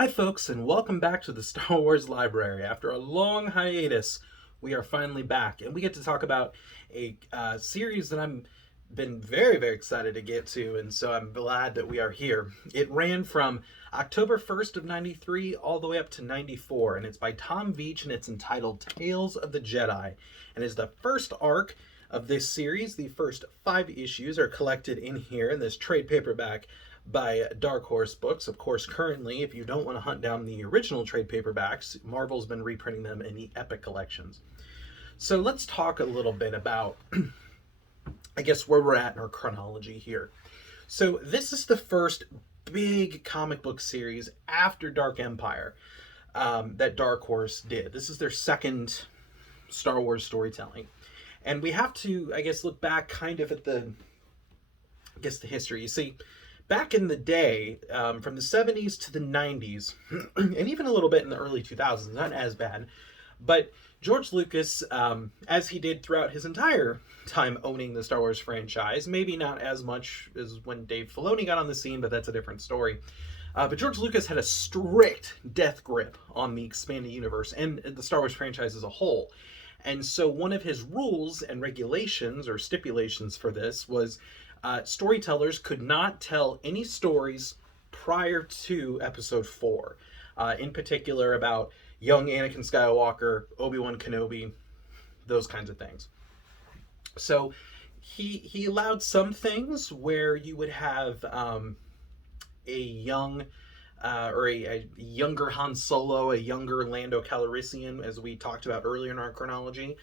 Hi, folks, and welcome back to the Star Wars Library. After a long hiatus, we are finally back, and we get to talk about a series that I'm been very excited to get to, and so I'm glad that we are here. It ran from October 1st of 93 all the way up to 94, and it's by Tom Veitch, and it's entitled Tales of the Jedi, and is the first arc of this series. The first 5 issues are collected in here in this trade paperback by Dark Horse Books. Of course, currently, if you don't want to hunt down the original trade paperbacks, Marvel's been reprinting them in the Epic collections. So let's talk a little bit about, I guess, where we're at in our chronology here. So this is the first big comic book series after Dark Empire that Dark Horse did. This is their second Star Wars storytelling. And we have to, I guess, look back kind of at the history. You see, back in the day, from the 70s to the 90s, and even a little bit in the early 2000s, not as bad, but George Lucas, as he did throughout his entire time owning the Star Wars franchise, maybe not as much as when Dave Filoni got on the scene, but that's a different story. But George Lucas had a strict death grip on the expanded universe and the Star Wars franchise as a whole. And so one of his rules and regulations or stipulations for this was storytellers could not tell any stories prior to episode 4, in particular about young Anakin Skywalker, Obi-Wan Kenobi, those kinds of things. So he allowed some things where you would have a young or a younger Han Solo, a younger Lando Calrissian, as we talked about earlier in our chronology.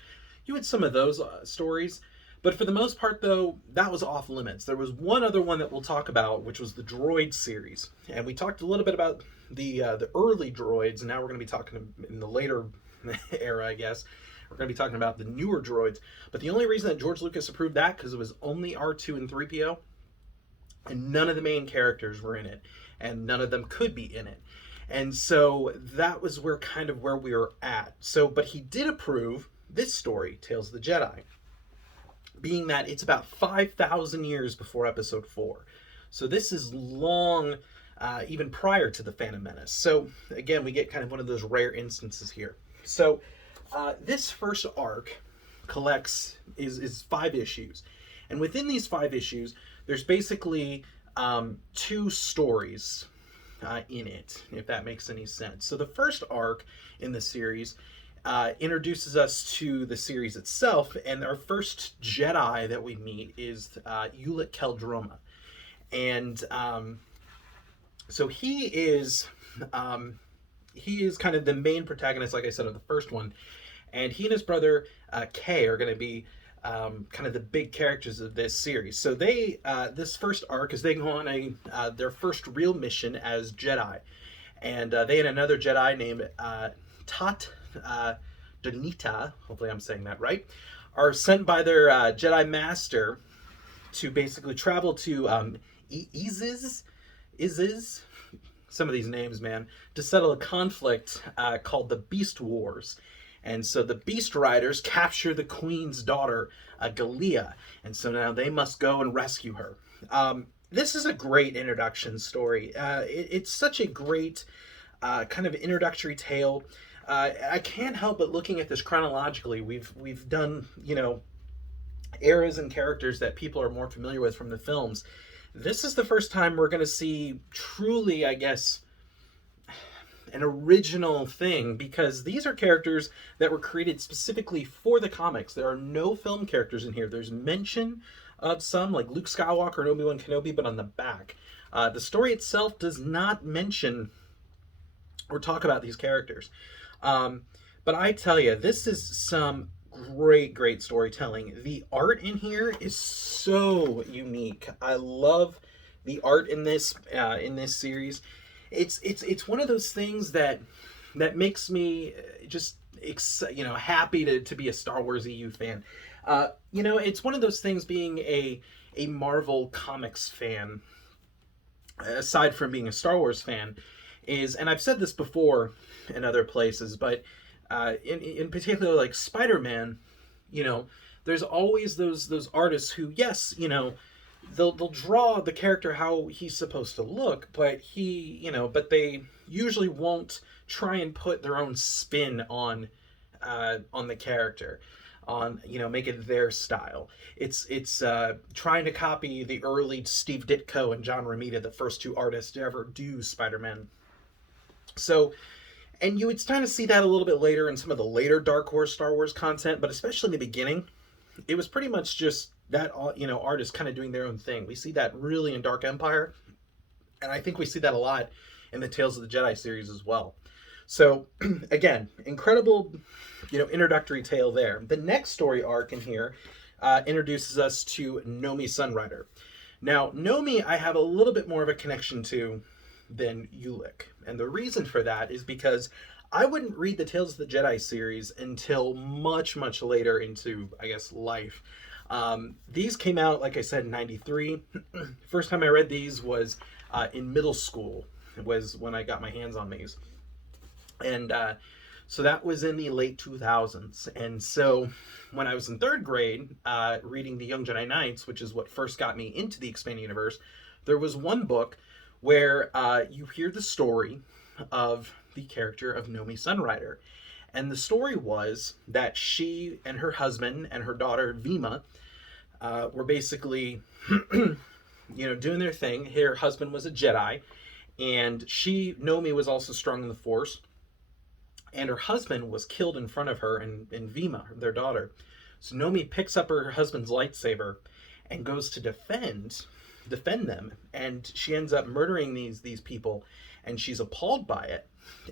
You had some of those stories. But for the most part, though, that was off limits. There was one other one that we'll talk about, which was the droid series. And we talked a little bit about the early droids, and now we're going to be talking in the later era, I guess. We're going to be talking about the newer droids. But the only reason that George Lucas approved that, because it was only R2 and 3PO, and none of the main characters were in it, and none of them could be in it. And so that was where we were at. So, but he did approve this story, Tales of the Jedi, being that it's about 5,000 years before episode 4. So this is long, even prior to the Phantom Menace. So again, we get kind of one of those rare instances here. So this first arc is 5 issues. And within these 5 issues, there's basically 2 stories in it, if that makes any sense. So the first arc in the series introduces us to the series itself, and our first Jedi that we meet is Ulic Qel-Droma. And so he is kind of the main protagonist, like I said, of the first one. And he and his brother Kay are going to be kind of the big characters of this series. So they this first arc is they go on their first real mission as Jedi, and they had another Jedi named Tat Donita, hopefully I'm saying that right, are sent by their Jedi Master to basically travel to Iziz, some of these names, man, to settle a conflict called the Beast Wars. And so the Beast Riders capture the Queen's daughter, Galea, and so now they must go and rescue her. This is a great introduction story. It's such a great kind of introductory tale. I can't help but looking at this chronologically. We've done, eras and characters that people are more familiar with from the films. This is the first time we're going to see truly, I guess, an original thing, because these are characters that were created specifically for the comics. There are no film characters in here. There's mention of some, like Luke Skywalker and Obi-Wan Kenobi, but on the back. The story itself does not mention or talk about these characters. But I tell you, this is some great storytelling. The art in here is so unique. I love the art in this series. It's one of those things that makes me just happy to be a Star Wars EU fan. It's one of those things, being a Marvel Comics fan, aside from being a Star Wars fan, is, and I've said this before in other places, but in particular, like Spider-Man, there's always those artists who, yes, they'll draw the character how he's supposed to look, but but they usually won't try and put their own spin on the character, on make it their style. It's trying to copy the early Steve Ditko and John Romita, the first two artists to ever do Spider-Man. So, and you would kind of see that a little bit later in some of the later Dark Horse Star Wars content, but especially in the beginning, it was pretty much just that artists kind of doing their own thing. We see that really in Dark Empire, and I think we see that a lot in the Tales of the Jedi series as well. So again, incredible introductory tale there. The next story arc in here introduces us to Nomi Sunrider. Now, Nomi I have a little bit more of a connection to than Ulick, and the reason for that is because I wouldn't read the Tales of the Jedi series until much, much later into, I guess, life. These came out, like I said, in 93. First time I read these was in middle school, was when I got my hands on these. And so that was in the late 2000s. And so when I was in third grade, reading The Young Jedi Knights, which is what first got me into the expanding universe, there was one book where you hear the story of the character of Nomi Sunrider. And the story was that she and her husband and her daughter Vima were basically doing their thing. Her husband was a Jedi, and Nomi was also strong in the Force, and her husband was killed in front of her and Vima, their daughter. So Nomi picks up her husband's lightsaber and goes to defend them, and she ends up murdering these people, and she's appalled by it.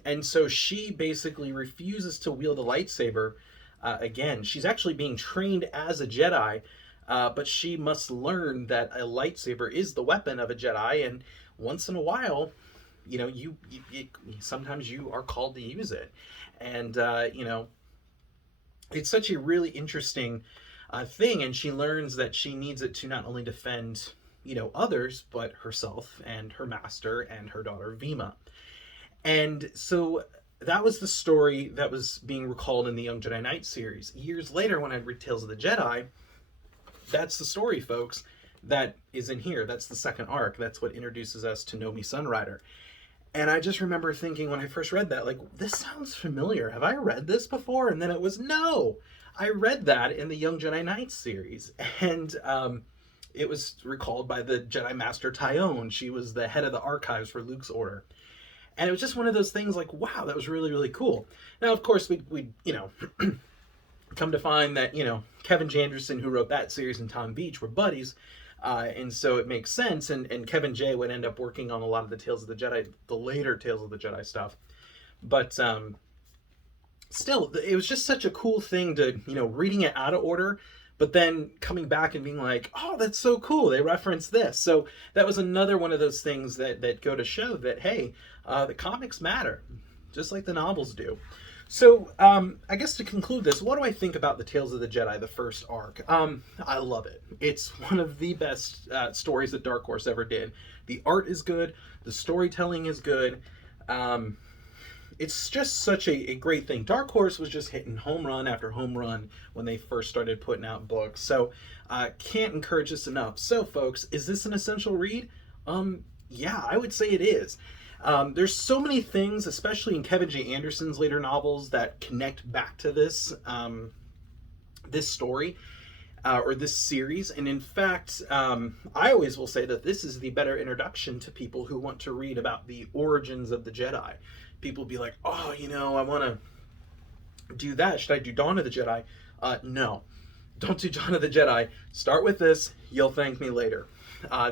And so she basically refuses to wield a lightsaber again. She's actually being trained as a Jedi, but she must learn that a lightsaber is the weapon of a Jedi, and once in a while, you sometimes you are called to use it. And it's such a really interesting thing, and she learns that she needs it to not only defend others, but herself and her master and her daughter Vima. And so that was the story that was being recalled in the Young Jedi Knight series. Years later, when I read Tales of the Jedi, that's the story, folks, that is in here. That's the second arc. That's what introduces us to Nomi Sunrider. And I just remember thinking when I first read that, like, this sounds familiar. Have I read this before? And then it was, no! I read that in the Young Jedi Knights series. And it was recalled by the Jedi Master Tyone. She was the head of the archives for Luke's order. And it was just one of those things like, wow, that was really, really cool. Now, of course, we come to find that, Kevin J. Anderson, who wrote that series, and Tom Veitch were buddies. And so it makes sense. And Kevin J. would end up working on a lot of the Tales of the Jedi, the later Tales of the Jedi stuff. But still, it was just such a cool thing to, reading it out of order, but then coming back and being like, oh, that's so cool. They reference this. So that was another one of those things that go to show that, hey, the comics matter, just like the novels do. So I guess to conclude this, what do I think about the Tales of the Jedi, the first arc? I love it. It's one of the best stories that Dark Horse ever did. The art is good. The storytelling is good. It's just such a great thing. Dark Horse was just hitting home run after home run when they first started putting out books. So can't encourage this enough. So folks, is this an essential read? Yeah, I would say it is. There's so many things, especially in Kevin J. Anderson's later novels, that connect back to this story or this series. And in fact, I always will say that this is the better introduction to people who want to read about the origins of the Jedi. People be like, oh, I want to do that. Should I do Dawn of the Jedi? No, don't do Dawn of the Jedi. Start with this. You'll thank me later.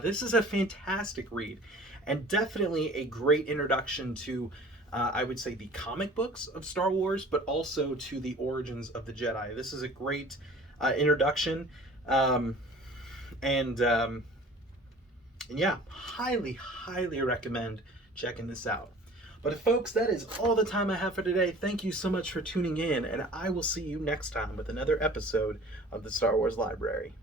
This is a fantastic read. And definitely a great introduction to, I would say, the comic books of Star Wars, but also to the origins of the Jedi. This is a great introduction. And yeah, highly, highly recommend checking this out. But folks, that is all the time I have for today. Thank you so much for tuning in, and I will see you next time with another episode of the Star Wars Library.